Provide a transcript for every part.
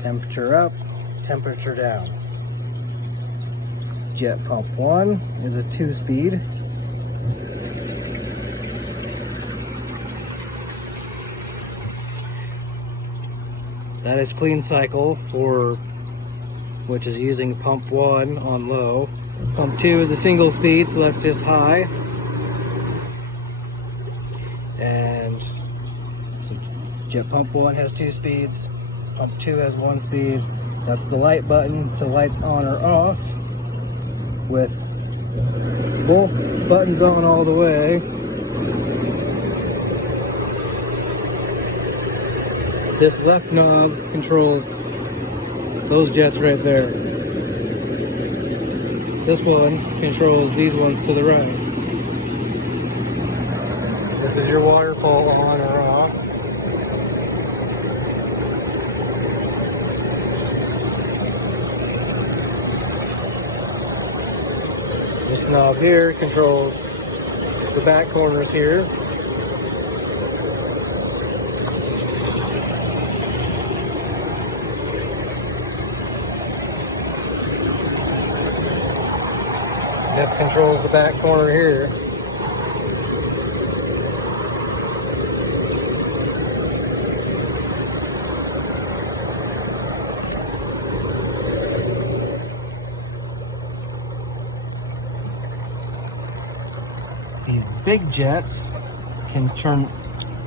Temperature up, temperature down. Jet pump 1 is a 2-speed. That is clean cycle for which is using pump 1 on low. Pump 2 is a single speed, so that's just high. And so jet pump 1 has 2 speeds, pump 2 has 1 speed. That's the light button, so lights on or off. With both buttons on all the way. This left knob controls those jets right there. This one controls these ones to the right. This is your water pole on or off. This knob here controls the back corners here. This controls the back corner here. These big jets can turn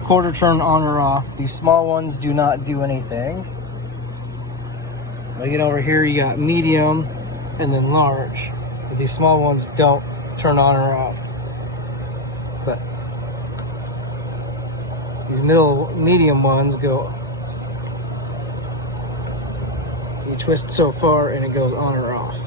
quarter turn on or off. These small ones do not do anything. When you get over here, you got medium and then large. But these small ones don't turn on or off. But these medium ones go. You twist so far and it goes on or off.